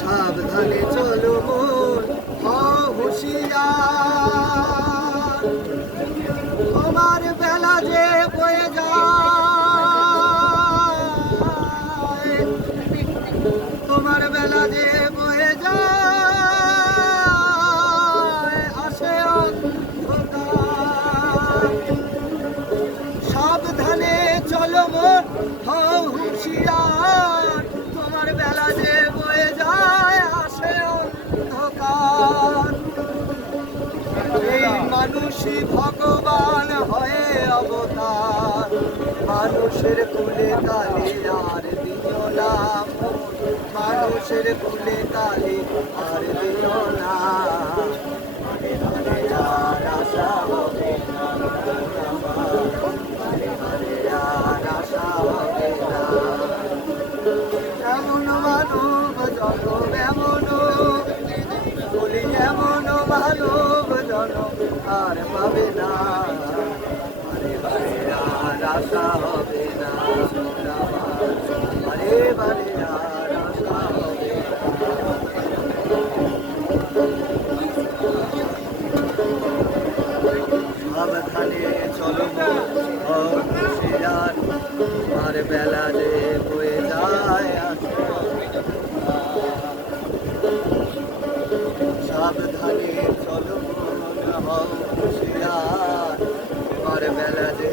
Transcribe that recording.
সাবধানে চলো মন হও হুঁশিয়ার, তোমার বেলা যে বয়ে যায়, তোমার বেলা যে বয়ে যায় আসে অন্ধকার। সাবধানে চলো মন হও হুঁশিয়ার, তোমার বেলা যে বয়ে যায় আসে অন্ধকার। এই মানুষই ভগবান হয়ে অবতার, মানুষের কুলে কালে আর দিও না, মানুষের কুলে কালে আর দিও না। আর আশা হবে না, আর আশা হবে না। এমন মানব জনম, এমন বলি এমন মানব জনম আর পাবে না। বারে বারে আর আশা হবে না, বারে বারে আর আশা হবে না। সাবধানে চলো হুঁশিয়ার, আর বেলা যে বয়ে যায় সাবধানে চলো হুঁশিয়ার, আর বেলা যে